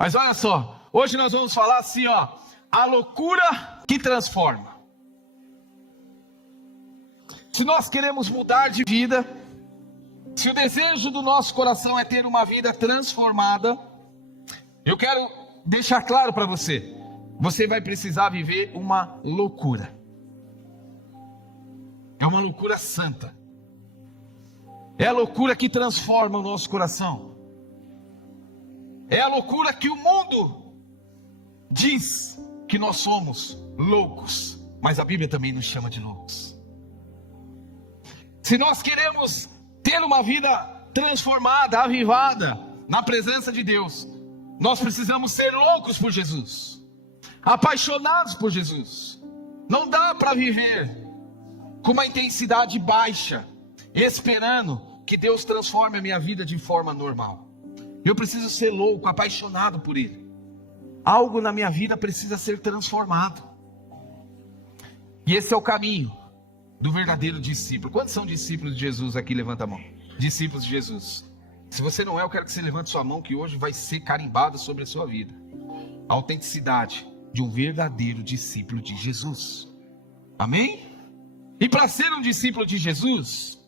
Mas olha só, hoje nós vamos falar assim, ó, a loucura que transforma. Se nós queremos mudar de vida, se o desejo do nosso coração é ter uma vida transformada, eu quero deixar claro para você, você vai precisar viver uma loucura. É uma loucura santa. É a loucura que transforma o nosso coração. É a loucura que o mundo diz que nós somos loucos, mas a Bíblia também nos chama de loucos. Se nós queremos ter uma vida transformada, avivada, na presença de Deus, nós precisamos ser loucos por Jesus, apaixonados por Jesus. Não dá para viver com uma intensidade baixa, esperando que Deus transforme a minha vida de forma normal. Eu preciso ser louco, apaixonado por Ele. Algo na minha vida precisa ser transformado. E esse é o caminho do verdadeiro discípulo. Quantos são discípulos de Jesus aqui? Levanta a mão. Discípulos de Jesus. Se você não é, eu quero que você levante sua mão, que hoje vai ser carimbado sobre a sua vida. A autenticidade de um verdadeiro discípulo de Jesus. Amém? E para ser um discípulo de Jesus,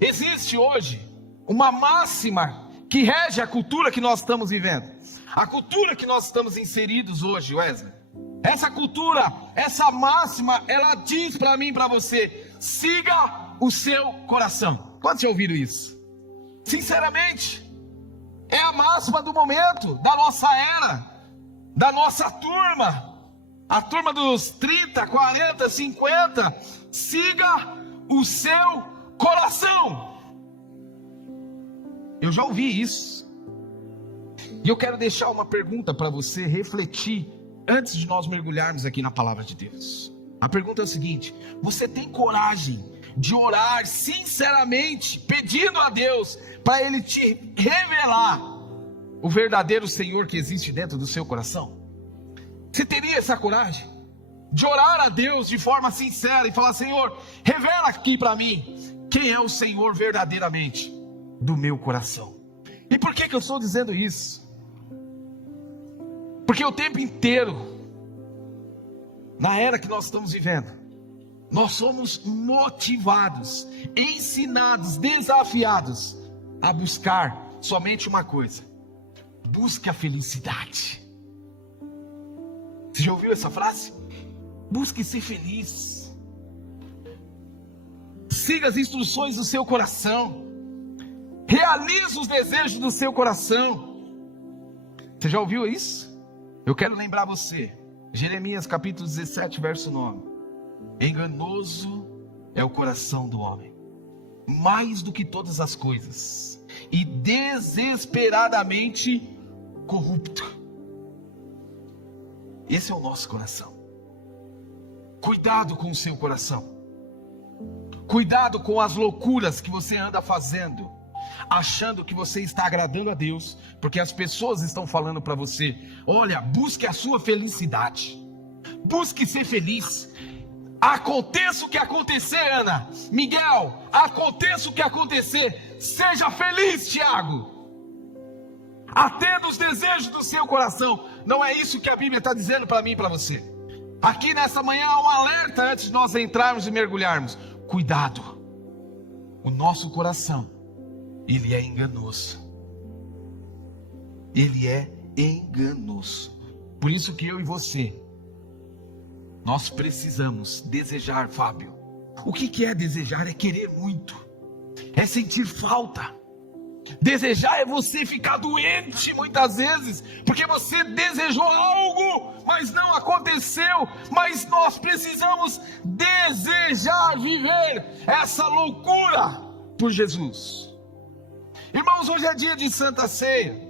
existe hoje uma máxima que rege a cultura que nós estamos vivendo. A cultura que nós estamos inseridos hoje, Wesley. Essa cultura, essa máxima, ela diz para mim e para você: siga o seu coração. Quantos já ouviram isso? Sinceramente, é a máxima do momento, da nossa era, da nossa turma. A turma dos 30, 40, 50. Siga o seu coração. Eu já ouvi isso. E eu quero deixar uma pergunta para você refletir antes de nós mergulharmos aqui na palavra de Deus. A pergunta é o seguinte: você tem coragem de orar sinceramente, pedindo a Deus para Ele te revelar o verdadeiro Senhor que existe dentro do seu coração? Você teria essa coragem de orar a Deus de forma sincera e falar: Senhor, revela aqui para mim quem é o Senhor verdadeiramente do meu coração? E por que eu estou dizendo isso? Porque o tempo inteiro, na era que nós estamos vivendo, nós somos motivados, ensinados, desafiados a buscar somente uma coisa: busque a felicidade. Você já ouviu essa frase? Busque ser feliz. Siga as instruções do seu coração. Realize os desejos do seu coração. Você já ouviu isso? Eu quero lembrar você, Jeremias capítulo 17, verso 9. Enganoso é o coração do homem, mais do que todas as coisas, e desesperadamente corrupto. Esse é o nosso coração. Cuidado com o seu coração. Cuidado com as loucuras que você anda fazendo, achando que você está agradando a Deus, porque as pessoas estão falando para você: olha, busque a sua felicidade, busque ser feliz. Aconteça o que acontecer, Ana, Miguel, aconteça o que acontecer, seja feliz, Tiago. Atenda os desejos do seu coração. Não é isso que a Bíblia está dizendo para mim e para você. Aqui nessa manhã há um alerta antes de nós entrarmos e mergulharmos. Cuidado, o nosso coração, ele é enganoso. Ele é enganoso. Por isso que eu e você, nós precisamos desejar, Fábio. O que é desejar? É querer muito, é sentir falta. Desejar é você ficar doente muitas vezes, porque você desejou algo, mas não aconteceu. Mas nós precisamos desejar viver essa loucura por Jesus. Irmãos, hoje é dia de Santa Ceia.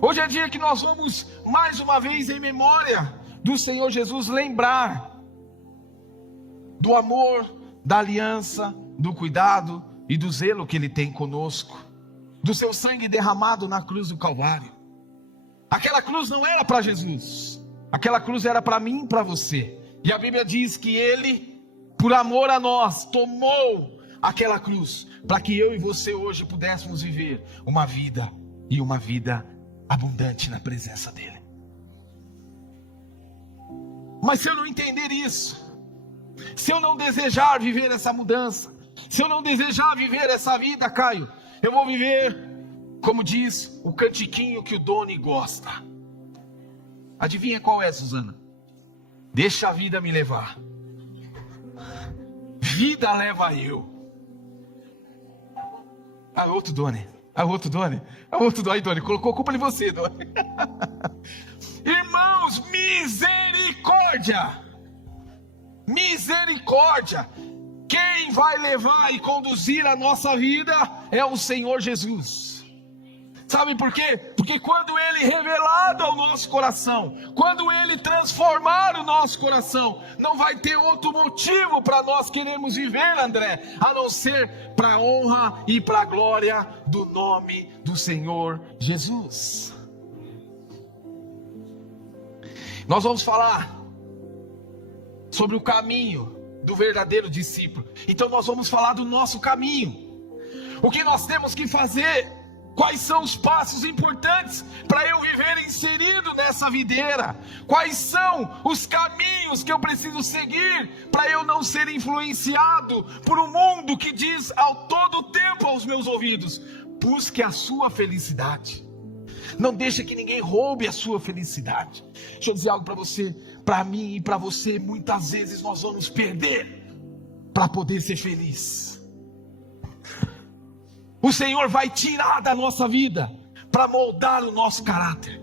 Hoje é dia que nós vamos mais uma vez, em memória do Senhor Jesus, lembrar do amor, da aliança, do cuidado e do zelo que Ele tem conosco, do seu sangue derramado na cruz do Calvário. Aquela cruz não era para Jesus, aquela cruz era para mim e para você. E a Bíblia diz que Ele, por amor a nós, tomou aquela cruz, para que eu e você hoje pudéssemos viver uma vida, e uma vida abundante na presença dele. Mas se eu não entender isso, se eu não desejar viver essa mudança, se eu não desejar viver essa vida, Caio, eu vou viver, como diz o cantiquinho que o Doni gosta. Adivinha qual é, Suzana? Deixa a vida me levar. Vida leva eu. Outro Doni. Outro Doni. Aí, Doni, colocou a culpa em você, Doni. Irmãos, misericórdia. Misericórdia. Quem vai levar e conduzir a nossa vida é o Senhor Jesus. Sabe por quê? Porque quando Ele revelado ao nosso coração, quando Ele transformar o nosso coração, não vai ter outro motivo para nós queremos viver, André, a não ser para a honra e para a glória do nome do Senhor Jesus. Nós vamos falar sobre o caminho do verdadeiro discípulo. Então nós vamos falar do nosso caminho. O que nós temos que fazer? Quais são os passos importantes para eu viver inserido nessa videira? Quais são os caminhos que eu preciso seguir para eu não ser influenciado por um mundo que diz ao todo tempo aos meus ouvidos: busque a sua felicidade. Não deixe que ninguém roube a sua felicidade. Deixa eu dizer algo para você, para mim e para você. Muitas vezes nós vamos perder para poder ser feliz. O Senhor vai tirar da nossa vida para moldar o nosso caráter.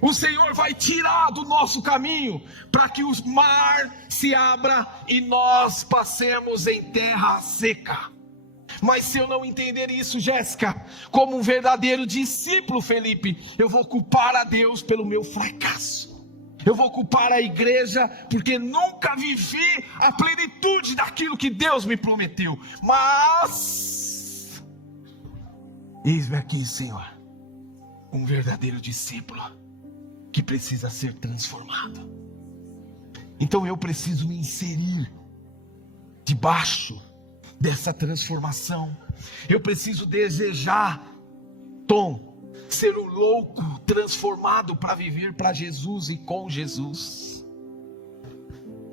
O Senhor vai tirar do nosso caminho para que o mar se abra e nós passemos em terra seca. Mas se eu não entender isso, Jéssica, como um verdadeiro discípulo, Felipe, eu vou culpar a Deus pelo meu fracasso. Eu vou culpar a igreja porque nunca vivi a plenitude daquilo que Deus me prometeu. Mas eis-me aqui, Senhor, um verdadeiro discípulo que precisa ser transformado. Então eu preciso me inserir debaixo dessa transformação. Eu preciso desejar, Tom, ser um louco transformado para viver para Jesus e com Jesus.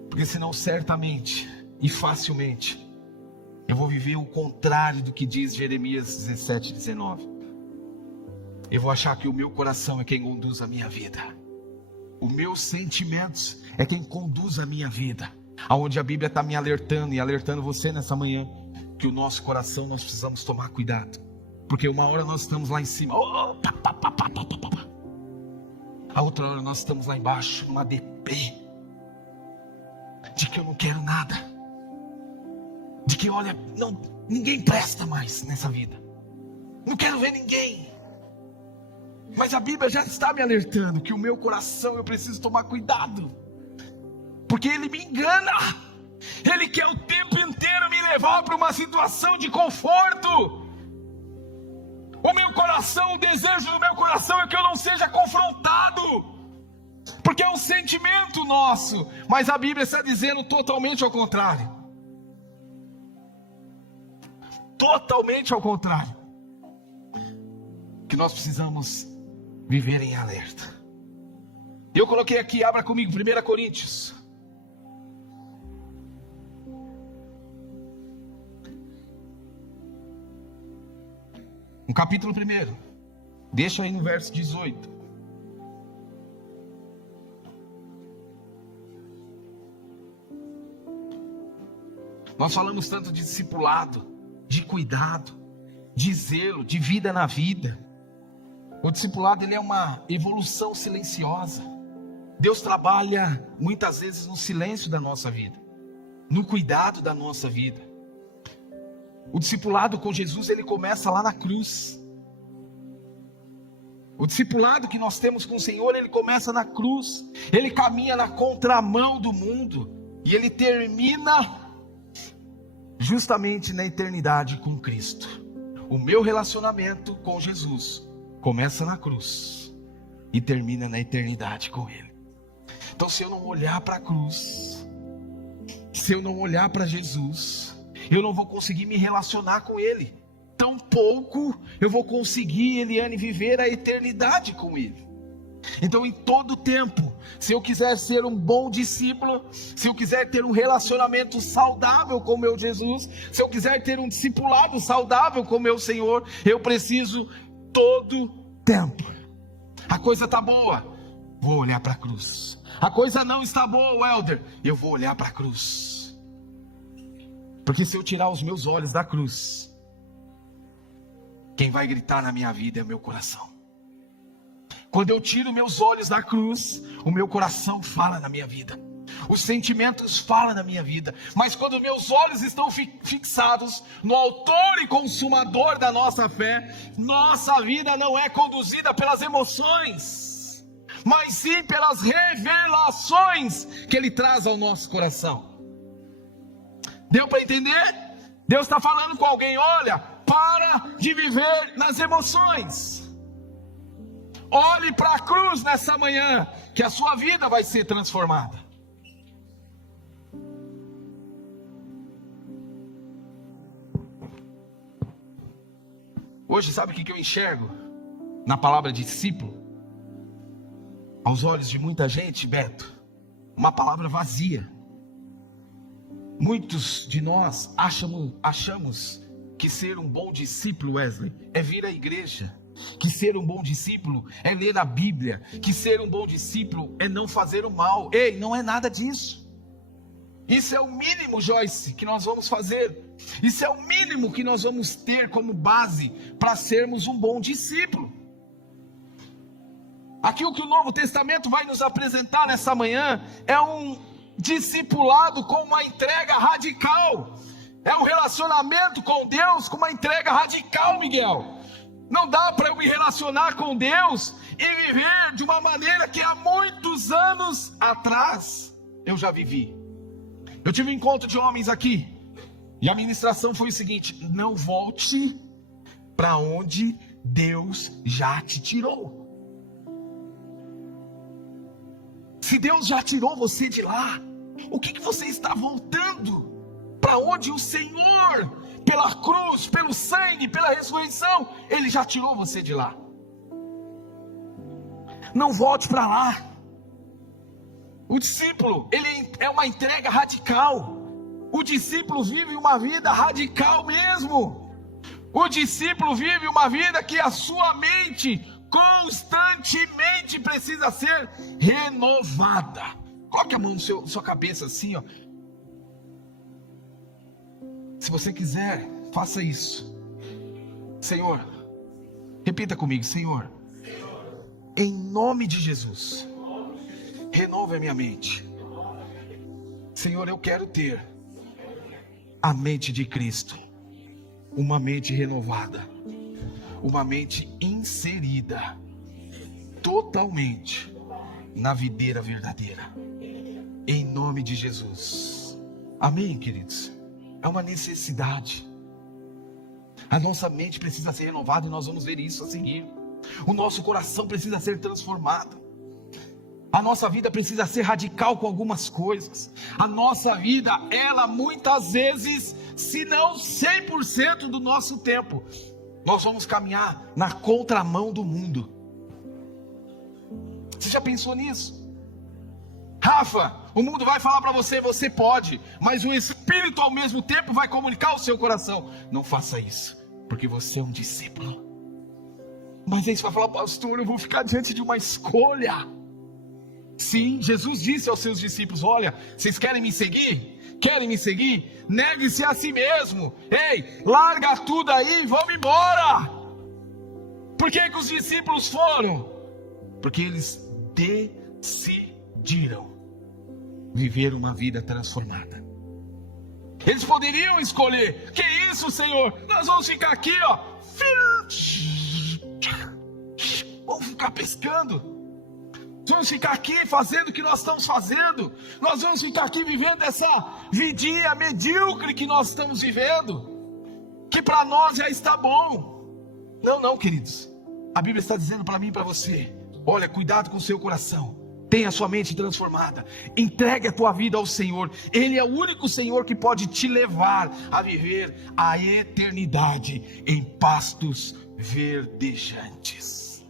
Porque senão certamente e facilmente eu vou viver o contrário do que diz Jeremias 17:19. Eu vou achar que o meu coração é quem conduz a minha vida. Os meus sentimentos é quem conduz a minha vida. Aonde a Bíblia está me alertando e alertando você nessa manhã, que o nosso coração nós precisamos tomar cuidado. Porque uma hora nós estamos lá em cima, a outra hora nós estamos lá embaixo, numa deprê, de que eu não quero nada, de que olha, não, ninguém presta mais nessa vida, não quero ver ninguém. Mas a Bíblia já está me alertando que o meu coração eu preciso tomar cuidado, porque ele me engana. Ele quer o tempo inteiro me levar para uma situação de conforto. O meu coração, o desejo do meu coração é que eu não seja confrontado, porque é um sentimento nosso. Mas a Bíblia está dizendo totalmente ao contrário. Totalmente ao contrário. Que nós precisamos viver em alerta. Eu coloquei aqui, abra comigo, 1 Coríntios. No capítulo 1, deixa aí no verso 18. Nós falamos tanto de discipulado, de cuidado, de zelo, de vida na vida. O discipulado ele é uma evolução silenciosa. Deus trabalha muitas vezes no silêncio da nossa vida, no cuidado da nossa vida. O discipulado com Jesus, ele começa lá na cruz. O discipulado que nós temos com o Senhor, ele começa na cruz. Ele caminha na contramão do mundo. E ele termina justamente na eternidade com Cristo. O meu relacionamento com Jesus começa na cruz e termina na eternidade com Ele. Então, se eu não olhar para a cruz, se eu não olhar para Jesus, eu não vou conseguir me relacionar com Ele. tão pouco eu vou conseguir, Eliane, viver a eternidade com Ele. Então, em todo tempo, se eu quiser ser um bom discípulo, se eu quiser ter um relacionamento saudável com o meu Jesus, se eu quiser ter um discipulado saudável com o meu Senhor, eu preciso todo tempo. A coisa está boa, vou olhar para a cruz. A coisa não está boa, Helder, eu vou olhar para a cruz. Porque se eu tirar os meus olhos da cruz, quem vai gritar na minha vida é meu coração. Quando eu tiro meus olhos da cruz, o meu coração fala na minha vida. Os sentimentos falam na minha vida. Mas quando meus olhos estão fixados no autor e consumador da nossa fé, nossa vida não é conduzida pelas emoções, mas sim pelas revelações que Ele traz ao nosso coração. Deu para entender? Deus está falando com alguém: olha, para de viver nas emoções. Olhe para a cruz nessa manhã, que a sua vida vai ser transformada. Hoje, sabe o que eu enxergo na palavra discípulo? Aos olhos de muita gente, Beto, uma palavra vazia. Muitos de nós achamos que ser um bom discípulo, Wesley, é vir à igreja. Que ser um bom discípulo é ler a Bíblia. Que ser um bom discípulo é não fazer o mal. Ei, não é nada disso. Isso é o mínimo, Joyce, que nós vamos fazer. Isso é o mínimo que nós vamos ter como base para sermos um bom discípulo. Aqui o que o Novo Testamento vai nos apresentar nessa manhã é um discipulado com uma entrega radical. É um relacionamento com Deus com uma entrega radical, Miguel. Não dá para eu me relacionar com Deus e viver de uma maneira que há muitos anos atrás eu já vivi. Eu tive um encontro de homens aqui e a ministração foi o seguinte: não volte para onde Deus já te tirou. Se Deus já tirou você de lá, o que você está voltando? Para onde o Senhor, pela cruz, pelo sangue, pela ressurreição, Ele já tirou você de lá. Não volte para lá. O discípulo, ele é uma entrega radical. O discípulo vive uma vida radical mesmo. O discípulo vive uma vida que a sua mente constantemente precisa ser renovada. Coloque a mão na sua cabeça assim, ó. Se você quiser, faça isso. Senhor, repita comigo: Senhor, em nome de Jesus, renova a minha mente. Senhor, eu quero ter a mente de Cristo, uma mente renovada, uma mente inserida totalmente na videira verdadeira, em nome de Jesus. Amém, queridos? É uma necessidade. A nossa mente precisa ser renovada e nós vamos ver isso a seguir. O nosso coração precisa ser transformado. A nossa vida precisa ser radical com algumas coisas. A nossa vida, ela muitas vezes, se não 100% do nosso tempo, nós vamos caminhar na contramão do mundo. Você já pensou nisso? Rafa, o mundo vai falar para você, você pode, mas o Espírito ao mesmo tempo vai comunicar ao seu coração: não faça isso, porque você é um discípulo. Mas aí você vai falar: pastor, eu vou ficar diante de uma escolha. Sim, Jesus disse aos seus discípulos: olha, vocês querem me seguir? Querem me seguir? Negue-se a si mesmo. Ei, larga tudo aí e vamos embora. Por que os discípulos foram? Porque eles decidiram viver uma vida transformada. Eles poderiam escolher: que isso, Senhor? Nós vamos ficar aqui, ó, vamos ficar pescando, vamos ficar aqui fazendo o que nós estamos fazendo, nós vamos ficar aqui vivendo essa vidinha medíocre que nós estamos vivendo, que para nós já está bom. Não, queridos, a Bíblia está dizendo para mim e para você: olha, cuidado com o seu coração, Tenha a sua mente transformada. Entregue a tua vida ao Senhor. Ele é o único Senhor que pode te levar a viver a eternidade em pastos verdejantes.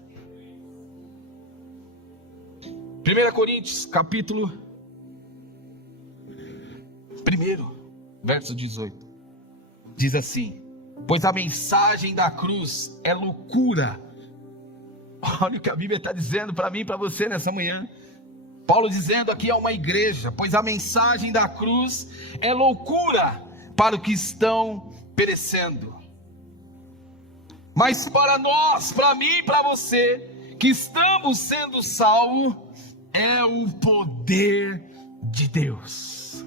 1 Coríntios, capítulo 1, verso 18. Diz assim: pois a mensagem da cruz é loucura. Olha o que a Bíblia está dizendo para mim e para você nessa manhã. Paulo dizendo aqui a uma igreja: pois a mensagem da cruz é loucura para os que estão perecendo, mas para nós, para mim e para você, que estamos sendo salvos, é o poder de Deus.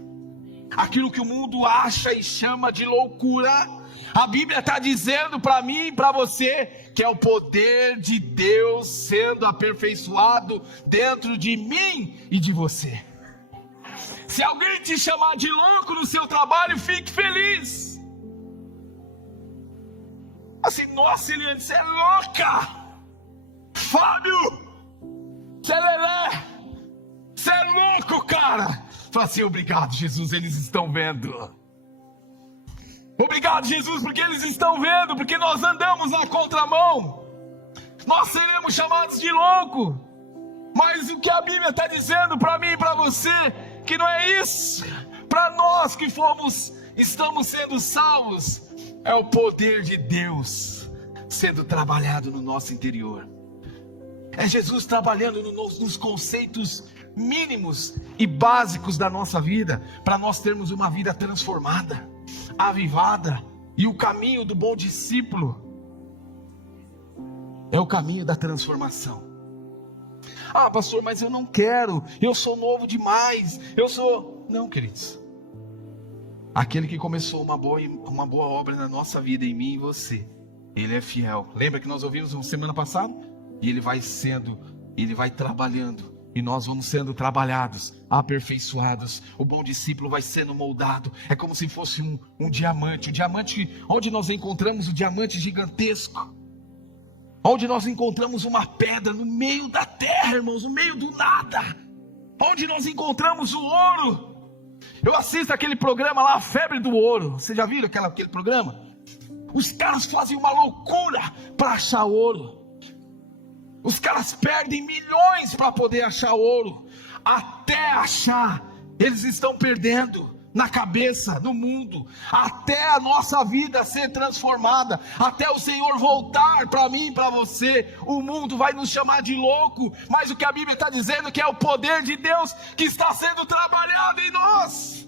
Aquilo que o mundo acha e chama de loucura, a Bíblia está dizendo para mim e para você que é o poder de Deus sendo aperfeiçoado dentro de mim e de você. Se alguém te chamar de louco no seu trabalho, fique feliz. Assim, nossa, Eliane, você é louca. Fábio, você é lelé. Você é louco, cara. Fala assim: obrigado, Jesus, eles estão vendo. Obrigado, Jesus, porque eles estão vendo, porque nós andamos na contramão. Nós seremos chamados de louco, mas o que a Bíblia está dizendo para mim e para você, que não é isso. Para nós que estamos sendo salvos, é o poder de Deus sendo trabalhado no nosso interior. É Jesus trabalhando nos conceitos mínimos e básicos da nossa vida, para nós termos uma vida transformada, avivada. E o caminho do bom discípulo é o caminho da transformação. Ah, pastor, mas eu não quero, eu sou novo demais, Não, queridos. Aquele que começou uma boa obra na nossa vida, em mim e você, Ele é fiel. Lembra que nós ouvimos na semana passada? E Ele vai trabalhando, e nós vamos sendo trabalhados, aperfeiçoados. O bom discípulo vai sendo moldado. É como se fosse um diamante. O diamante, onde nós encontramos o diamante gigantesco, onde nós encontramos uma pedra no meio da terra, irmãos, no meio do nada, onde nós encontramos o ouro. Eu assisto aquele programa lá, a Febre do Ouro. Vocês já viram aquele programa? Os caras fazem uma loucura para achar ouro. Os caras perdem milhões para poder achar ouro. Até achar, eles estão perdendo na cabeça, no mundo. Até a nossa vida ser transformada, até o Senhor voltar para mim e para você, o mundo vai nos chamar de louco. Mas o que a Bíblia está dizendo, que é o poder de Deus que está sendo trabalhado em nós.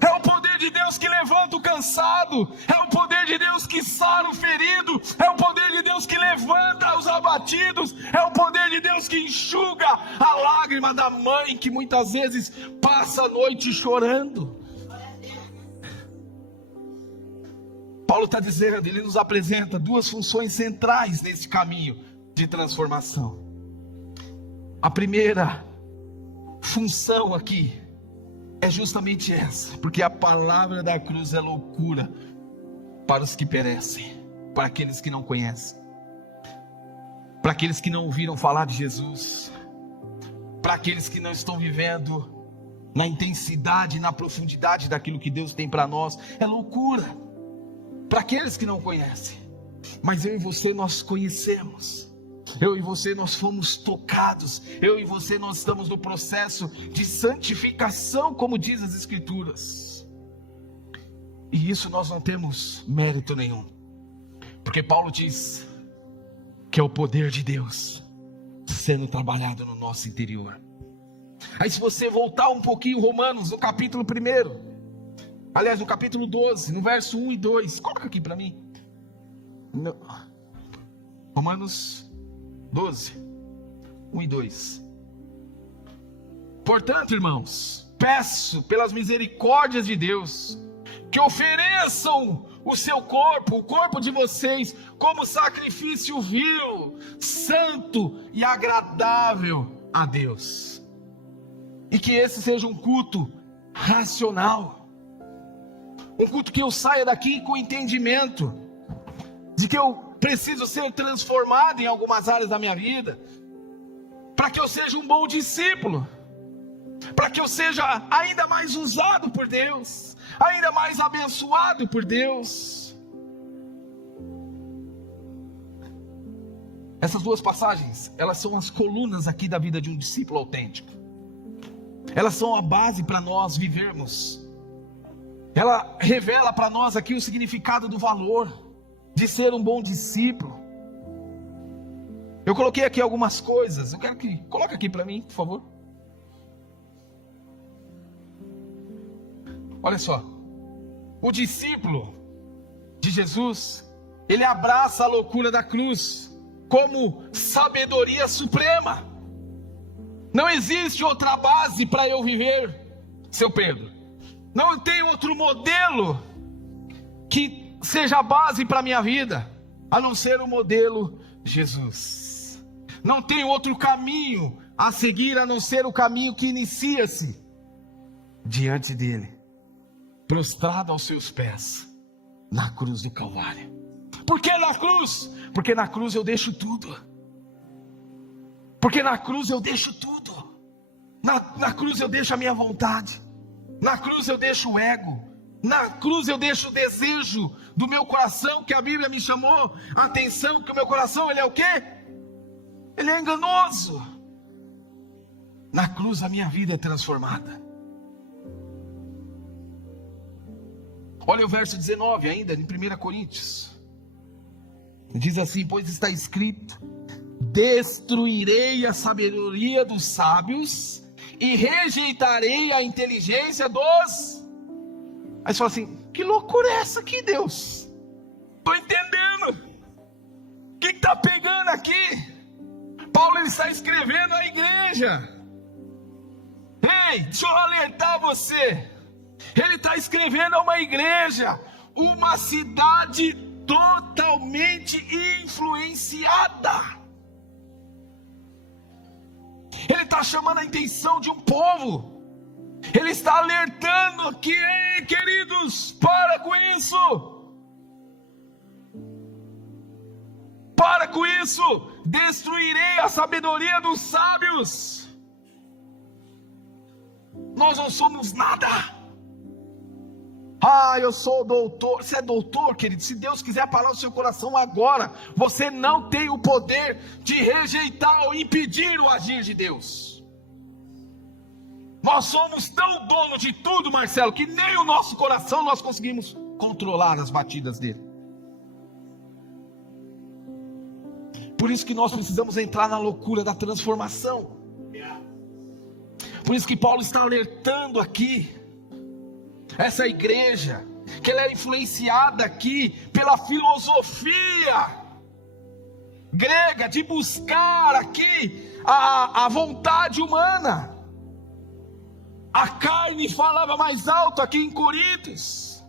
É o poder de Deus que levanta o cansado. É o poder de Deus que sara o ferido. É o poder de Deus que levanta os abatidos. É o poder de Deus que enxuga a lágrima da mãe que muitas vezes passa a noite chorando. Paulo está dizendo, ele nos apresenta duas funções centrais nesse caminho de transformação. A primeira função aqui é justamente essa, porque a palavra da cruz é loucura para os que perecem, para aqueles que não conhecem, para aqueles que não ouviram falar de Jesus, para aqueles que não estão vivendo na intensidade, na profundidade daquilo que Deus tem para nós. É loucura para aqueles que não conhecem, mas eu e você nós conhecemos. Eu e você nós fomos tocados. Eu e você nós estamos no processo de santificação, como diz as Escrituras. E isso nós não temos mérito nenhum, porque Paulo diz que é o poder de Deus sendo trabalhado no nosso interior. Aí se você voltar um pouquinho, Romanos, no capítulo 1, aliás no capítulo 12, no verso 1 e 2, coloca aqui para mim. Romanos 12, 1 e 2. Portanto, irmãos, peço pelas misericórdias de Deus, que ofereçam o seu corpo, o corpo de vocês, como sacrifício vivo, santo e agradável a Deus. E que esse seja um culto racional. Um culto que eu saia daqui com entendimento de que eu preciso ser transformado em algumas áreas da minha vida. para que eu seja um bom discípulo, para que eu seja ainda mais usado por Deus, ainda mais abençoado por Deus. Essas duas passagens, elas são as colunas aqui da vida de um discípulo autêntico. Elas são a base para nós vivermos. Ela revela para nós aqui o significado do valor de ser um bom discípulo. Eu coloquei aqui algumas coisas. Eu quero que coloque aqui para mim, por favor. Olha só. O discípulo de Jesus, ele abraça a loucura da cruz como sabedoria suprema. Não existe outra base para eu viver, seu Pedro. Não tem outro modelo que seja a base para a minha vida, a não ser o modelo Jesus. Não tem outro caminho a seguir, a não ser o caminho que inicia-se diante dele, prostrado aos seus pés, na cruz do Calvário. Por que na cruz? Porque na cruz eu deixo tudo. Porque na cruz eu deixo tudo. Na cruz eu deixo a minha vontade. Na cruz eu deixo o ego. Na cruz eu deixo o desejo do meu coração, que a Bíblia me chamou a atenção, que o meu coração, ele é o quê? Ele é enganoso. Na cruz a minha vida é transformada. Olha o verso 19 ainda, em 1 Coríntios. Diz assim: pois está escrito: destruirei a sabedoria dos sábios e rejeitarei a inteligência dos... Aí você fala assim: que loucura é essa aqui, Deus? Estou entendendo. O que está pegando aqui? Paulo, ele está escrevendo à igreja. Ei, deixa eu alertar você. Ele está escrevendo a uma igreja, uma cidade totalmente influenciada. Ele está chamando a atenção de um povo. Ele está alertando aqui: ei, queridos, para com isso. Para com isso. Destruirei a sabedoria dos sábios. Nós não somos nada. Ah, eu sou doutor. Você é doutor, querido? Se Deus quiser parar o seu coração agora, você não tem o poder de rejeitar ou impedir o agir de Deus. Nós somos tão donos de tudo, Marcelo, que nem o nosso coração nós conseguimos controlar as batidas dele. Por isso que nós precisamos entrar na loucura da transformação. Por isso que Paulo está alertando aqui essa igreja, que ela é influenciada aqui pela filosofia grega de buscar aqui a vontade humana. A carne falava mais alto aqui em Coríntios.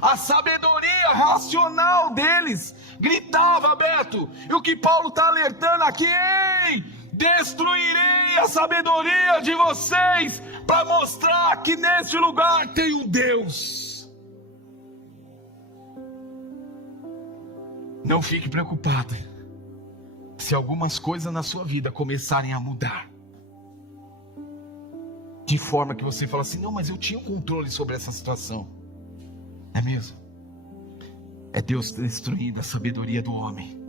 A sabedoria racional deles gritava, Beto. E o que Paulo está alertando aqui: ei, destruirei a sabedoria de vocês, para mostrar que nesse lugar tem um Deus. Não fique preocupado se algumas coisas na sua vida começarem a mudar, de forma que você fala assim: não, mas eu tinha um controle sobre essa situação. É mesmo? É Deus destruindo a sabedoria do homem,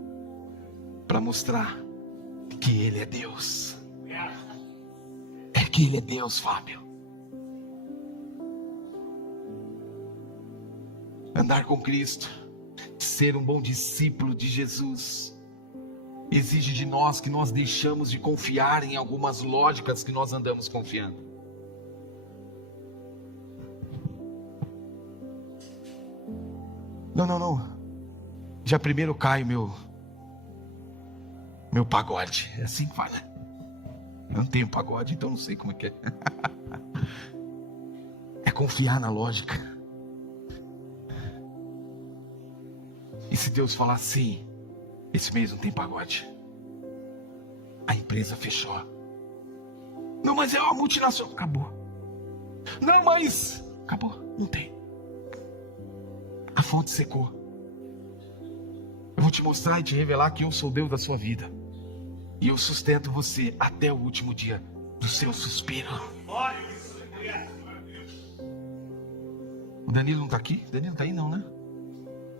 para mostrar que Ele é Deus. É que Ele é Deus, Fábio. Andar com Cristo, ser um bom discípulo de Jesus, exige de nós que nós deixamos de confiar em algumas lógicas que nós andamos confiando. Não. Já primeiro cai meu pagode. É assim que fala. Eu não tenho pagode, então não sei como é que é. É confiar na lógica. E se Deus falar assim: esse mês não tem pagode, a empresa fechou. Não, mas é uma multinacional. Acabou. Não, mas acabou, não tem. A fonte secou. Eu vou te mostrar e te revelar que eu sou Deus da sua vida. e eu sustento você até o último dia do seu suspiro. O Danilo não está aqui? O Danilo não está aí não, né?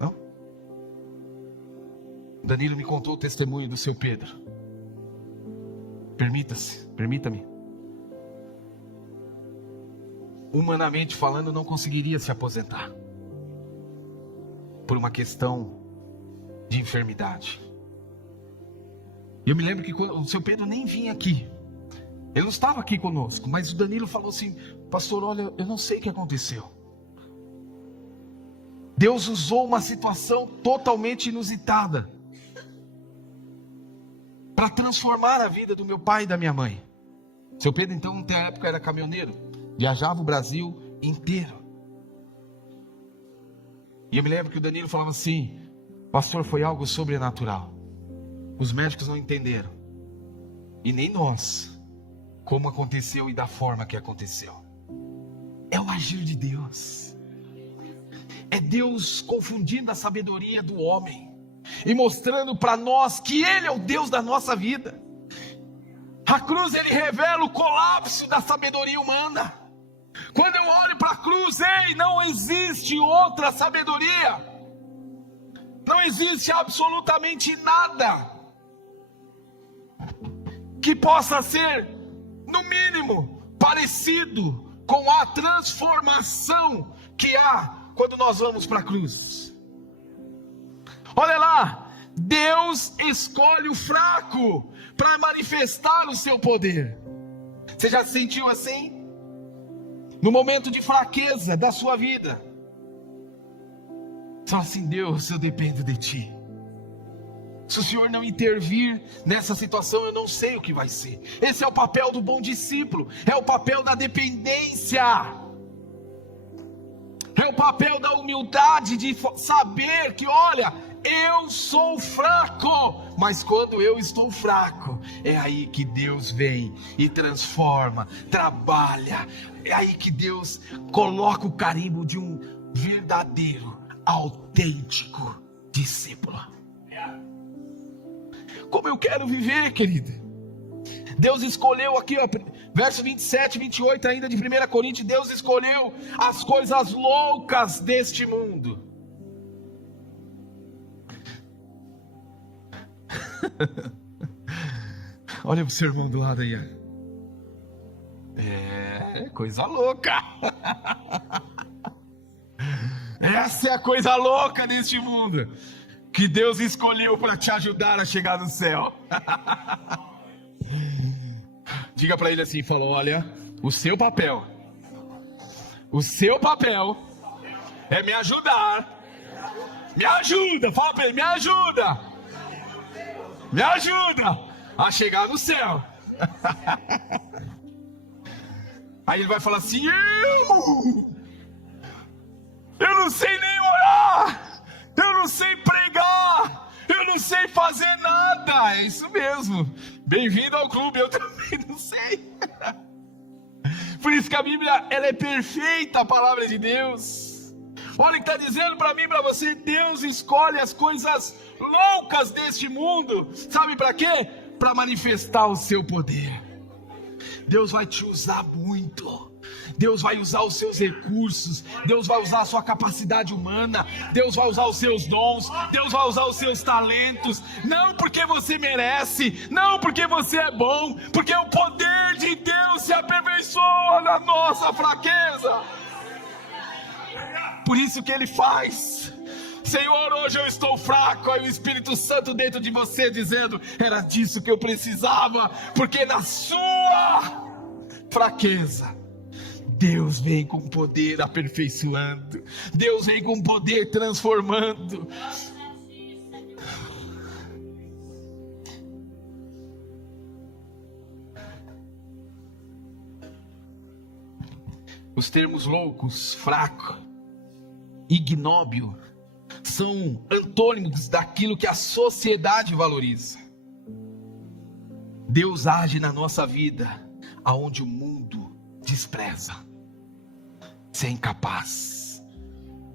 Não? O Danilo me contou o testemunho do seu Pedro. Permita-me. Humanamente falando, não conseguiria se aposentar por uma questão de enfermidade. E eu me lembro que quando o seu Pedro nem vinha aqui, ele não estava aqui conosco, mas o Danilo falou assim: pastor, olha, eu não sei o que aconteceu. Deus usou uma situação totalmente inusitada para transformar a vida do meu pai e da minha mãe. Seu Pedro então, até a época, era caminhoneiro, viajava o Brasil inteiro. E eu me lembro que o Danilo falava assim: pastor, foi algo sobrenatural. Os médicos não entenderam, e nem nós, como aconteceu e da forma que aconteceu. É o agir de Deus. É Deus confundindo a sabedoria do homem e mostrando para nós que Ele é o Deus da nossa vida. A cruz, Ele revela o colapso da sabedoria humana. Quando eu olho para a cruz, ei, não existe outra sabedoria. Não existe absolutamente nada que possa ser, no mínimo, parecido com a transformação que há quando nós vamos para a cruz. Olha lá, Deus escolhe o fraco para manifestar o seu poder. Você já se sentiu assim? No momento de fraqueza da sua vida, você fala assim: Deus, eu dependo de Ti. Se o Senhor não intervir nessa situação, eu não sei o que vai ser. Esse é o papel do bom discípulo, é o papel da dependência, é o papel da humildade, de saber que, olha, eu sou fraco, mas quando eu estou fraco, é aí que Deus vem e transforma, trabalha. É aí que Deus coloca o carimbo de um verdadeiro, autêntico discípulo. Como eu quero viver, querida. Deus escolheu aqui, ó, verso 27, 28 ainda de 1 Coríntios. Deus escolheu as coisas loucas deste mundo. Olha pro seu irmão do lado aí. É coisa louca. Essa é a coisa louca deste mundo, que Deus escolheu para te ajudar a chegar no céu. Diga para ele assim, falou: olha, o seu papel é me ajudar. Me ajuda, fala para ele, me ajuda a chegar no céu. Aí ele vai falar assim: eu não sei nem orar, eu não sei pregar, eu não sei fazer nada. É isso mesmo, bem-vindo ao clube, eu também não sei. Por isso que a Bíblia, ela é perfeita, a palavra de Deus. Olha o que está dizendo para mim, para você: Deus escolhe as coisas loucas deste mundo, sabe para quê? Para manifestar o seu poder. Deus vai te usar muito. Deus vai usar os seus recursos, Deus vai usar a sua capacidade humana, Deus vai usar os seus dons, Deus vai usar os seus talentos, não porque você merece, não porque você é bom, porque o poder de Deus se aperfeiçoa na nossa fraqueza. Por isso que Ele faz: Senhor, hoje eu estou fraco. Aí o Espírito Santo dentro de você dizendo: era disso que eu precisava, porque na sua fraqueza Deus vem com poder aperfeiçoando, Deus vem com poder transformando. Os termos loucos, fraco, ignóbil são antônimos daquilo que a sociedade valoriza. Deus age na nossa vida aonde o mundo despreza. Você é incapaz,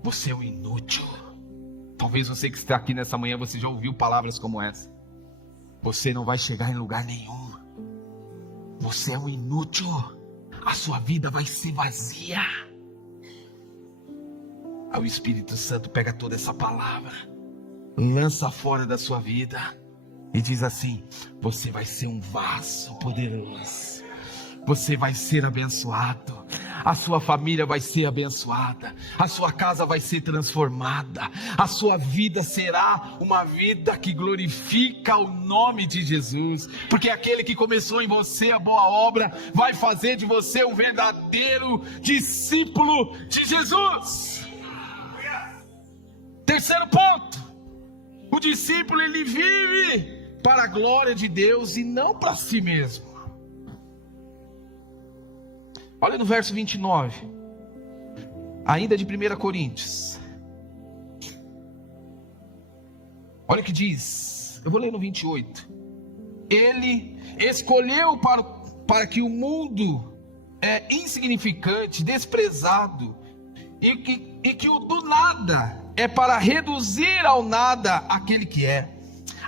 você é um inútil. Talvez você que está aqui nessa manhã, você já ouviu palavras como essa. você não vai chegar em lugar nenhum. Você é um inútil. A sua vida vai ser vazia. Aí o Espírito Santo pega toda essa palavra, lança fora da sua vida e diz assim: você vai ser um vaso poderoso. Você vai ser abençoado. A sua família vai ser abençoada. A sua casa vai ser transformada. A sua vida será uma vida que glorifica o nome de Jesus. Porque aquele que começou em você a boa obra vai fazer de você um verdadeiro discípulo de Jesus. Terceiro ponto: o discípulo, ele vive para a glória de Deus e não para si mesmo. Olha no verso 29, ainda de 1 Coríntios. Olha o que diz, eu vou ler no 28. Ele escolheu para que o mundo é insignificante, desprezado, e que o do nada é para reduzir ao nada aquele que é,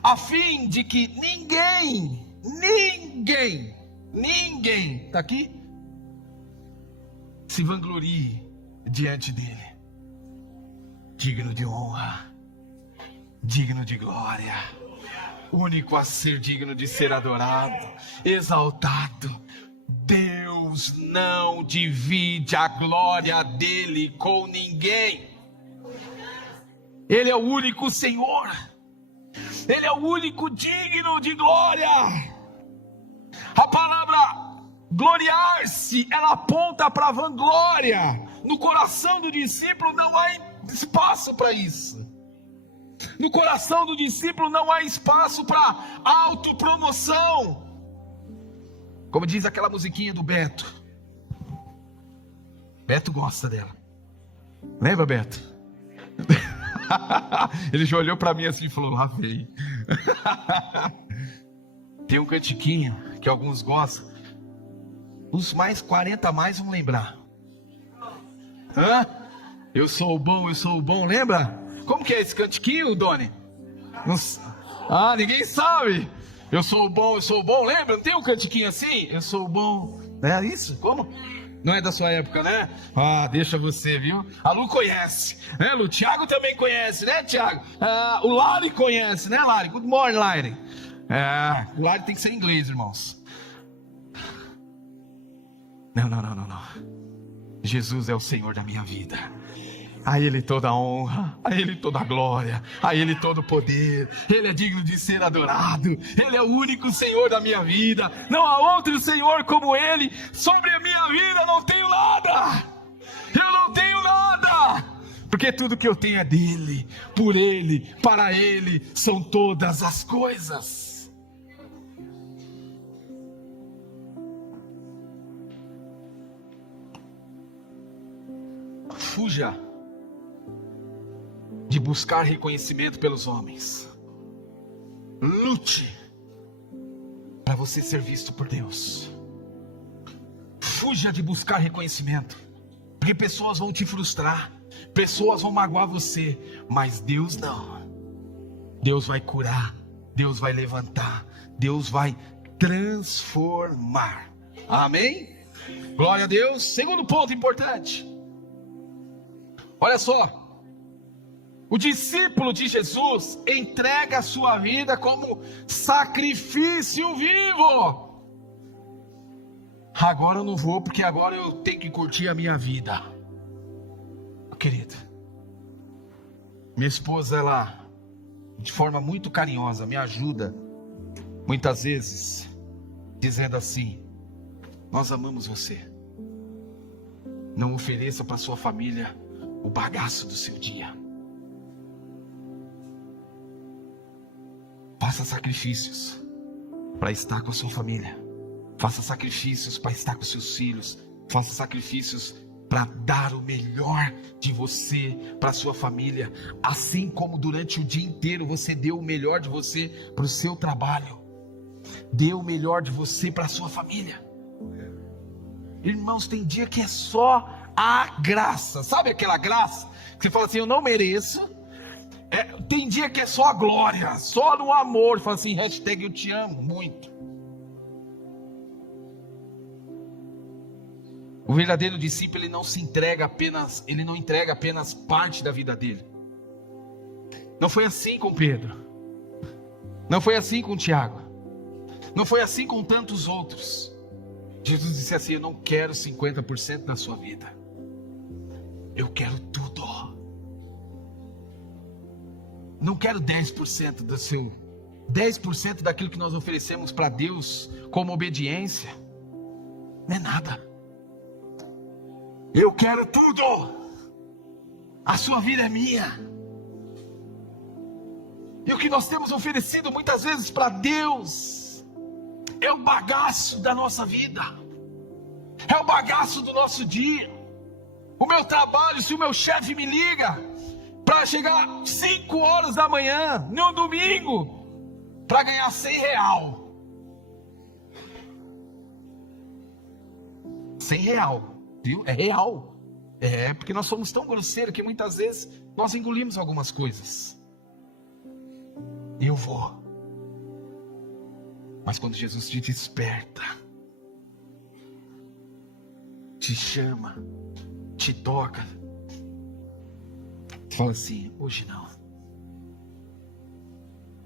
a fim de que ninguém, está aqui? Se vanglorie diante dele, digno de honra, digno de glória, único a ser digno de ser adorado, exaltado. Deus não divide a glória dele com ninguém. Ele é o único Senhor, ele é o único digno de glória. A palavra gloriar-se, ela aponta para a vanglória. No coração do discípulo não há espaço para isso. No coração do discípulo não há espaço para autopromoção. Como diz aquela musiquinha do Beto. Beto gosta dela. Lembra, Beto? Ele já olhou para mim assim e falou: lá veio. Tem um cantiquinho que alguns gostam. Os mais 40 a mais vão lembrar. Hã? Eu sou o bom, lembra? Como que é esse cantiquinho, Doni? Ah, ninguém sabe. Eu sou o bom, lembra? Não tem um cantiquinho assim? Eu sou o bom. É isso? Como? Não é da sua época, né? Ah, deixa você, viu? A Lu conhece, né, Lu? Tiago também conhece, né, Tiago? O Lari conhece, né, Lari? Good morning, Lari. O Lari tem que ser inglês, irmãos. Não. Jesus é o Senhor da minha vida. A Ele toda a honra, a Ele toda a glória, a Ele todo o poder. Ele é digno de ser adorado. Ele é o único Senhor da minha vida. Não há outro Senhor como Ele. Sobre a minha vida não tenho nada. Eu não tenho nada. Porque tudo que eu tenho é dEle, por Ele, para Ele são todas as coisas. Fuja de buscar reconhecimento pelos homens. Lute para você ser visto por Deus. Fuja de buscar reconhecimento, porque pessoas vão te frustrar, pessoas vão magoar você, mas Deus não. Deus vai curar, Deus vai levantar, Deus vai transformar. Amém? Glória a Deus. Segundo ponto importante. Olha só, o discípulo de Jesus entrega a sua vida como sacrifício vivo. Agora eu não vou, porque agora eu tenho que curtir a minha vida. Querido, minha esposa, ela, de forma muito carinhosa, me ajuda, muitas vezes, dizendo assim: nós amamos você. Não ofereça para sua família o bagaço do seu dia. Faça sacrifícios para estar com a sua família. Faça sacrifícios para estar com seus filhos. Faça sacrifícios para dar o melhor de você para a sua família. Assim como durante o dia inteiro você deu o melhor de você para o seu trabalho. Dê o melhor de você para a sua família. Irmãos, tem dia que é só a graça. Sabe aquela graça que você fala assim: eu não mereço, Tem dia que é só a glória, só no amor. Fala assim, hashtag eu te amo muito. O verdadeiro discípulo, ele não entrega apenas parte da vida dele. Não foi assim com Pedro. Não foi assim com Tiago. Não foi assim com tantos outros. Jesus disse assim, eu não quero 50% da sua vida. Eu quero tudo. Não quero 10% do seu 10% daquilo que nós oferecemos para Deus como obediência. Não é nada. Eu quero tudo. A sua vida é minha. E o que nós temos oferecido muitas vezes para Deus é o bagaço da nossa vida. É o bagaço do nosso dia. O meu trabalho, se o meu chefe me liga para chegar 5 horas da manhã, no domingo, para ganhar R$100. R$100, viu? É real. É porque nós somos tão grosseiros que muitas vezes nós engolimos algumas coisas. Eu vou. Mas quando Jesus te desperta, te chama, te toca, tu fala assim, hoje não.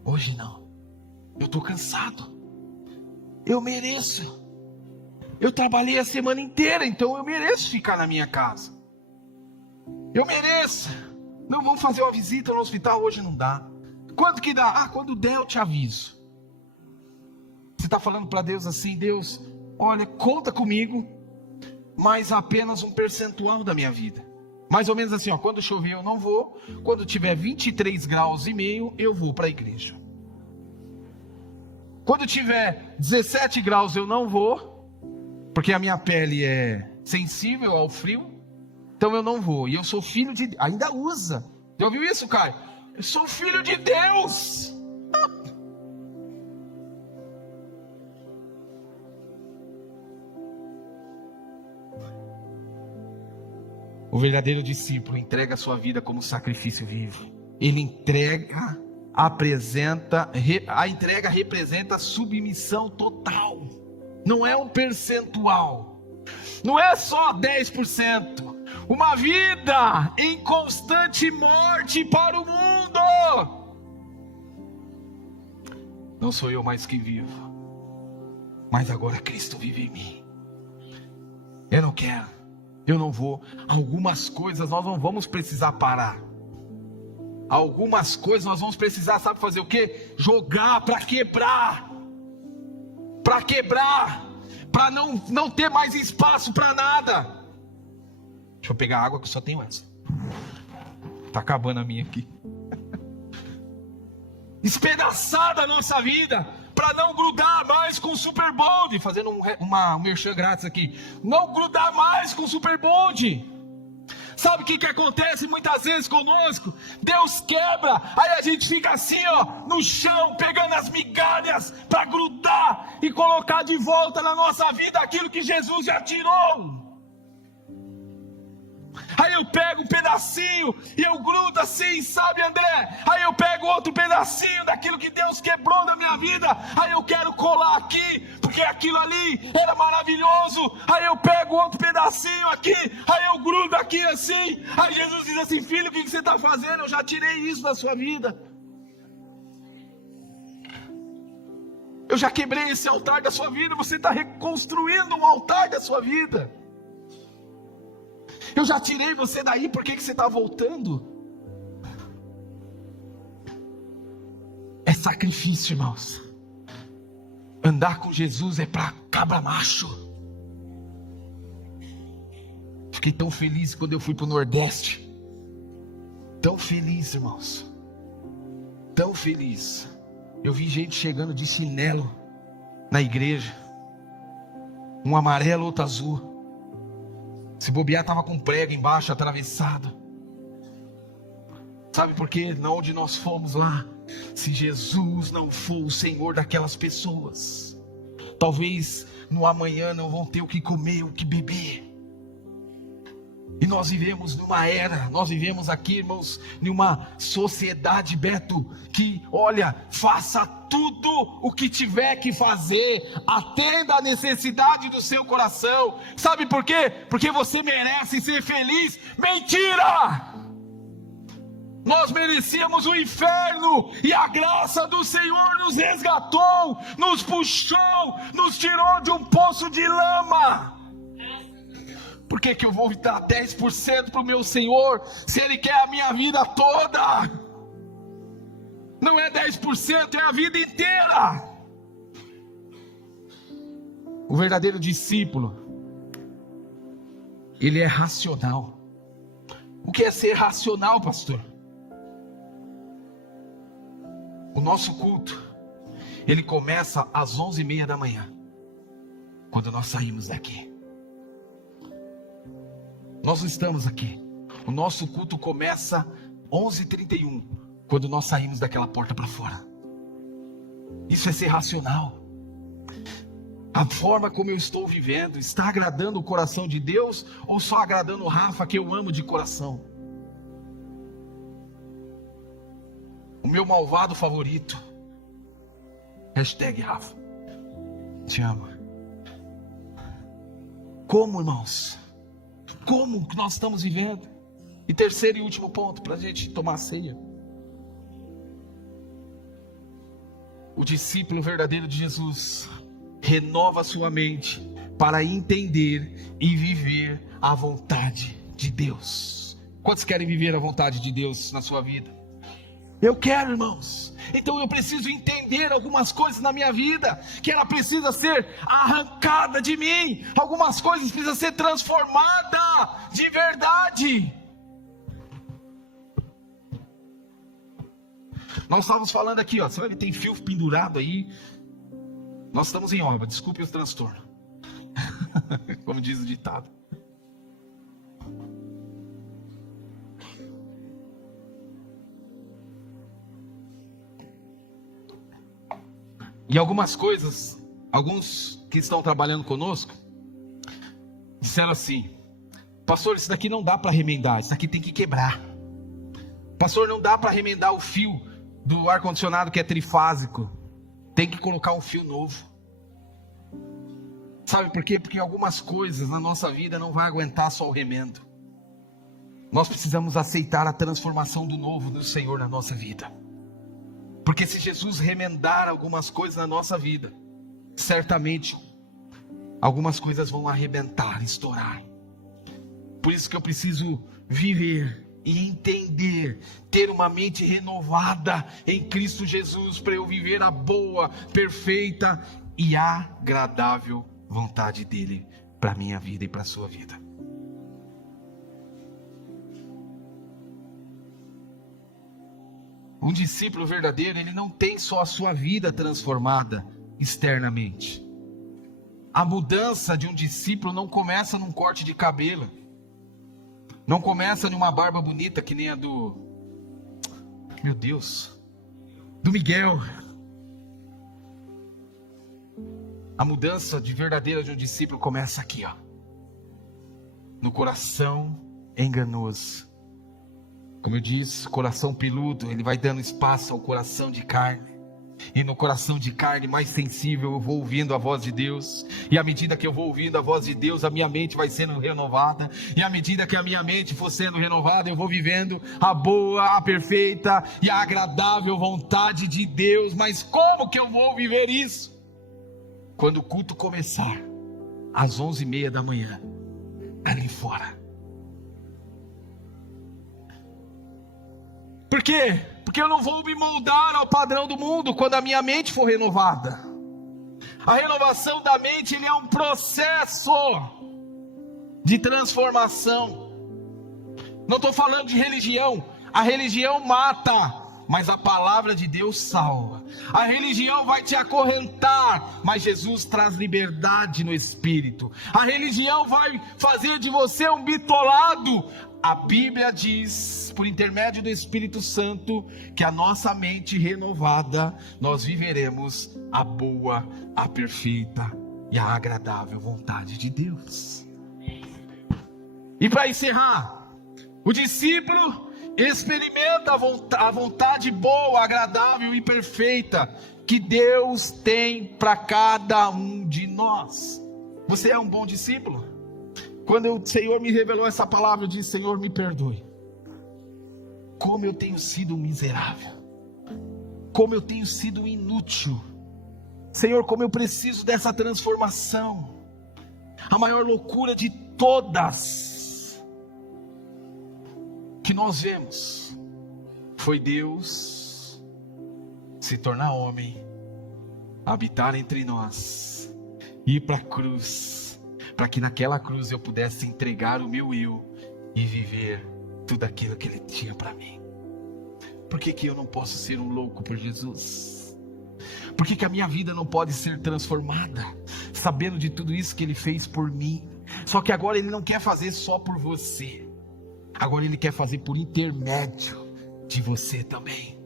Hoje não. Eu estou cansado. Eu mereço. Eu trabalhei a semana inteira, então eu mereço ficar na minha casa. Eu mereço. Não, vamos fazer uma visita no hospital, hoje não dá. Quando que dá? Ah, quando der eu te aviso. Você está falando para Deus assim, Deus, olha, conta comigo, mas apenas um percentual da minha vida. Mais ou menos assim, ó, quando chover eu não vou, quando tiver 23 graus e meio, eu vou para a igreja. Quando tiver 17 graus eu não vou, porque a minha pele é sensível ao frio, então eu não vou. E eu sou filho de... Ainda usa. Já ouviu isso, Caio? Eu sou filho de Deus. O verdadeiro discípulo entrega a sua vida como sacrifício vivo. Ele entrega, apresenta, a entrega representa submissão total. Não é um percentual. Não é só 10%. Uma vida em constante morte para o mundo. Não sou eu mais que vivo, mas agora Cristo vive em mim. Eu não quero, eu não vou. Algumas coisas nós não vamos precisar parar. Algumas coisas nós vamos precisar, sabe fazer o quê? Jogar para quebrar. Para quebrar. Para não ter mais espaço para nada. Deixa eu pegar água que só tenho essa. Tá acabando a minha aqui. Espedaçar da nossa vida para não grudar mais com o Super Bond. Fazendo um merchan grátis aqui. Não grudar mais com o Super Bond. Sabe o que acontece muitas vezes conosco? Deus quebra, aí a gente fica assim, ó, no chão, pegando as migalhas para grudar e colocar de volta na nossa vida aquilo que Jesus já tirou. Aí eu pego um pedacinho e eu grudo assim, sabe, André? Aí eu pego outro pedacinho daquilo que Deus quebrou na minha vida. Aí eu quero colar aqui, porque aquilo ali era maravilhoso. Aí eu pego outro pedacinho aqui, aí eu grudo aqui assim. Aí Jesus diz assim, filho, o que você está fazendo? Eu já tirei isso da sua vida. Eu já quebrei esse altar da sua vida. Você está reconstruindo um altar da sua vida. Eu já tirei você daí, por que você está voltando? É sacrifício, irmãos. Andar com Jesus é para cabra macho. Fiquei tão feliz quando eu fui para o Nordeste. Tão feliz, irmãos. Tão feliz. Eu vi gente chegando de chinelo na igreja. Um amarelo, outro azul. Se bobear, estava com prego embaixo, atravessado. Sabe por quê? Onde nós fomos lá, se Jesus não for o Senhor daquelas pessoas, talvez no amanhã não vão ter o que comer, o que beber. E nós vivemos numa era, nós vivemos aqui, irmãos, numa sociedade, Beto, que, olha, faça tudo o que tiver que fazer, atenda a necessidade do seu coração. Sabe por quê? Porque você merece ser feliz. Mentira! Nós merecíamos o inferno, e a graça do Senhor nos resgatou, nos puxou, nos tirou de um poço de lama. Por que eu vou dar 10% para o meu Senhor, se Ele quer a minha vida toda? Não é 10%, é a vida inteira. O verdadeiro discípulo, ele é racional. O que é ser racional, pastor? O nosso culto, ele começa às 11h30 da manhã, quando nós saímos daqui. Nós estamos aqui. O nosso culto começa 11h31, quando nós saímos daquela porta para fora. Isso é ser racional. A forma como eu estou vivendo está agradando o coração de Deus, ou só agradando o Rafa, que eu amo de coração? O meu malvado favorito. Hashtag Rafa. Te amo. Como, irmãos? Como que nós estamos vivendo? E terceiro e último ponto, para a gente tomar a ceia. O discípulo verdadeiro de Jesus renova a sua mente para entender e viver a vontade de Deus. Quantos querem viver a vontade de Deus na sua vida? Eu quero, irmãos. Então eu preciso entender algumas coisas na minha vida, que ela precisa ser arrancada de mim. Algumas coisas precisam ser transformadas de verdade. Nós estávamos falando aqui, ó, você vai ver, tem fio pendurado aí. Nós estamos em obra, desculpe os transtornos. Como diz o ditado. E algumas coisas, alguns que estão trabalhando conosco, disseram assim: pastor, isso daqui não dá para remendar, isso daqui tem que quebrar. Pastor, não dá para remendar o fio do ar-condicionado que é trifásico, tem que colocar um fio novo. Sabe por quê? Porque algumas coisas na nossa vida não vai aguentar só o remendo. Nós precisamos aceitar a transformação do novo do Senhor na nossa vida. Porque se Jesus remendar algumas coisas na nossa vida, certamente algumas coisas vão arrebentar, estourar. Por isso que eu preciso viver e entender, ter uma mente renovada em Cristo Jesus, para eu viver a boa, perfeita e agradável vontade dele para a minha vida e para a sua vida. Um discípulo verdadeiro, ele não tem só a sua vida transformada externamente. A mudança de um discípulo não começa num corte de cabelo. Não começa numa barba bonita que nem a do... Meu Deus! Do Miguel. A mudança de verdadeira de um discípulo começa aqui, ó. No coração enganoso. Como eu disse, coração peludo, ele vai dando espaço ao coração de carne. E no coração de carne mais sensível eu vou ouvindo a voz de Deus. E à medida que eu vou ouvindo a voz de Deus, a minha mente vai sendo renovada. E à medida que a minha mente for sendo renovada, eu vou vivendo a boa, a perfeita e a agradável vontade de Deus. Mas como que eu vou viver isso? Quando o culto começar, às 11h30 da manhã, ali fora. Por quê? Porque eu não vou me moldar ao padrão do mundo quando a minha mente for renovada. A renovação da mente, ele é um processo de transformação. Não estou falando de religião. A religião mata, mas a palavra de Deus salva. A religião vai te acorrentar, mas Jesus traz liberdade no espírito. A religião vai fazer de você um bitolado. A Bíblia diz, por intermédio do Espírito Santo, que a nossa mente renovada, nós viveremos a boa, a perfeita e a agradável vontade de Deus. E para encerrar, o discípulo experimenta a vontade boa, agradável e perfeita que Deus tem para cada um de nós. Você é um bom discípulo? Quando o Senhor me revelou essa palavra, eu disse: Senhor, me perdoe. Como eu tenho sido miserável. Como eu tenho sido inútil. Senhor, como eu preciso dessa transformação. A maior loucura de todas que nós vemos foi Deus se tornar homem, habitar entre nós, ir para a cruz, para que naquela cruz eu pudesse entregar o meu eu e viver tudo aquilo que Ele tinha para mim. Por que eu não posso ser um louco por Jesus? Por que a minha vida não pode ser transformada, sabendo de tudo isso que Ele fez por mim? Só que agora Ele não quer fazer só por você, agora Ele quer fazer por intermédio de você também.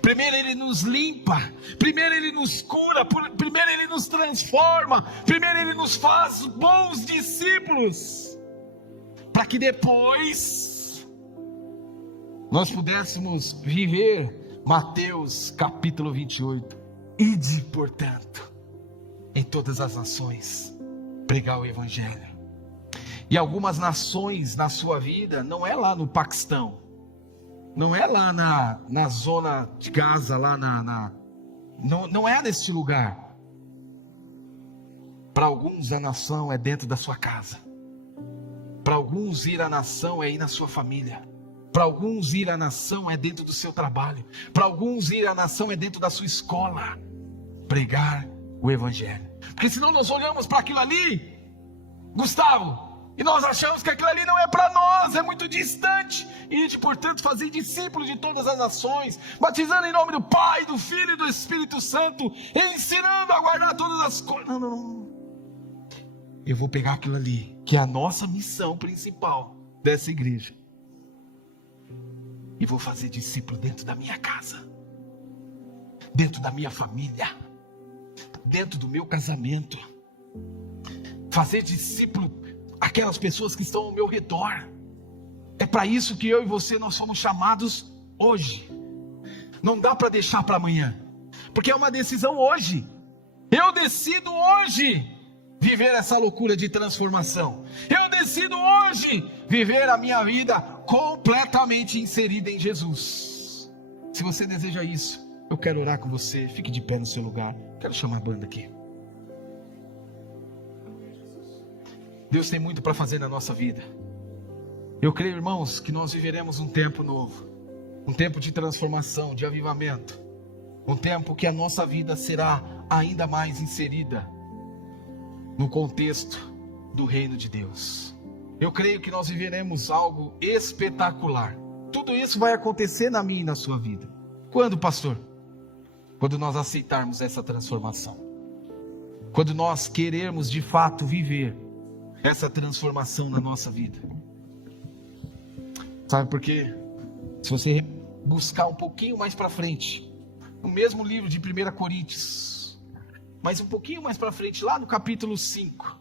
Primeiro Ele nos limpa, primeiro Ele nos cura, primeiro Ele nos transforma, primeiro Ele nos faz bons discípulos, para que depois nós pudéssemos viver Mateus capítulo 28. Ide, portanto, em todas as nações, pregar o Evangelho. E algumas nações na sua vida, não é lá no Paquistão, não é lá na zona de Gaza, lá não é nesse lugar. Para alguns a nação é dentro da sua casa. Para alguns ir à nação é ir na sua família. Para alguns ir à nação é dentro do seu trabalho. Para alguns ir à nação é dentro da sua escola. Pregar o Evangelho. Porque senão nós olhamos para aquilo ali, Gustavo, e nós achamos que aquilo ali não é para nós, é muito distante. E de, portanto, fazer discípulos de todas as nações, batizando em nome do Pai, do Filho e do Espírito Santo, ensinando a guardar todas as coisas. Não. Eu vou pegar aquilo ali, que é a nossa missão principal dessa igreja, e vou fazer discípulo dentro da minha casa, dentro da minha família, dentro do meu casamento. Fazer discípulo aquelas pessoas que estão ao meu redor. É para isso que eu e você nós fomos chamados hoje. Não dá para deixar para amanhã, porque é uma decisão hoje. Eu decido hoje viver essa loucura de transformação. Eu decido hoje viver a minha vida completamente inserida em Jesus. Se você deseja isso, eu quero orar com você. Fique de pé no seu lugar. Quero chamar a banda aqui. Deus tem muito para fazer na nossa vida. Eu creio, irmãos, que nós viveremos um tempo novo, um tempo de transformação, de avivamento, um tempo que a nossa vida será ainda mais inserida no contexto do reino de Deus. Eu creio que nós viveremos algo espetacular. Tudo isso vai acontecer na minha e na sua vida. Quando, pastor? Quando nós aceitarmos essa transformação. Quando nós querermos de fato viver essa transformação na nossa vida. Sabe por quê? Se você buscar um pouquinho mais para frente, no mesmo livro de 1 Coríntios, mas um pouquinho mais para frente, lá no capítulo 5,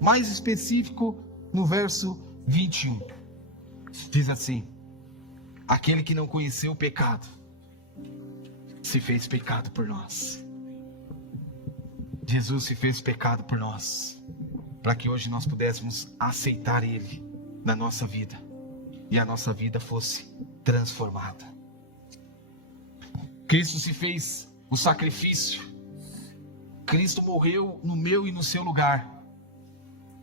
mais específico, no verso 21, diz assim: aquele que não conheceu o pecado, se fez pecado por nós. Jesus se fez pecado por nós, para que hoje nós pudéssemos aceitar Ele na nossa vida, e a nossa vida fosse transformada. Cristo se fez o sacrifício, Cristo morreu no meu e no seu lugar,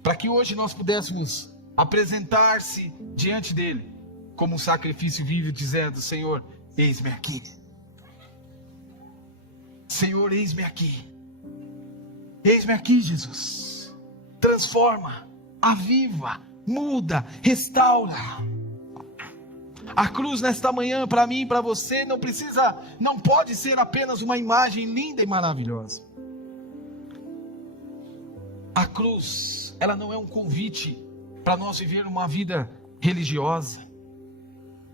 para que hoje nós pudéssemos apresentar-se diante dEle, como um sacrifício vivo, dizendo: Senhor, eis-me aqui. Senhor, eis-me aqui. Eis-me aqui, Jesus. Transforma, aviva, muda, restaura. A cruz nesta manhã, para mim e para você, não pode ser apenas uma imagem linda e maravilhosa. A cruz, ela não é um convite para nós viver uma vida religiosa.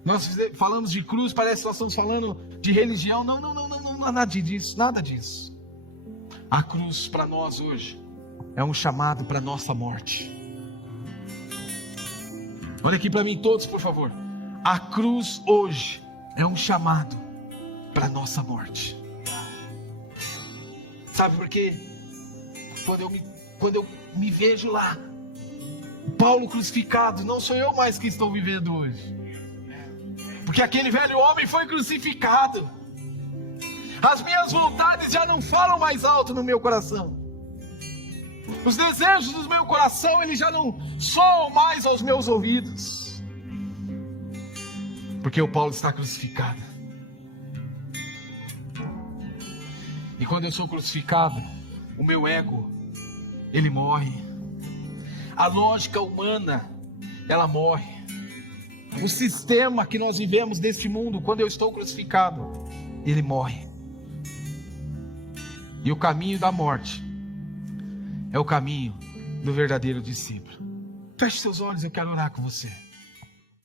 Nós falamos de cruz, parece que nós estamos falando de religião. Não, nada disso, nada disso. A cruz para nós hoje é um chamado para a nossa morte. Olha aqui para mim todos, por favor. A cruz hoje é um chamado para a nossa morte. Sabe por quê? Quando eu me vejo lá, Paulo crucificado, não sou eu mais que estou vivendo hoje. Porque aquele velho homem foi crucificado. As minhas vontades já não falam mais alto no meu coração. Os desejos do meu coração, eles já não soam mais aos meus ouvidos. Porque o Paulo está crucificado. E quando eu sou crucificado, o meu ego, ele morre. A lógica humana, ela morre. O sistema que nós vivemos deste mundo, quando eu estou crucificado, ele morre. E o caminho da morte é o caminho do verdadeiro discípulo. Feche seus olhos, eu quero orar com você.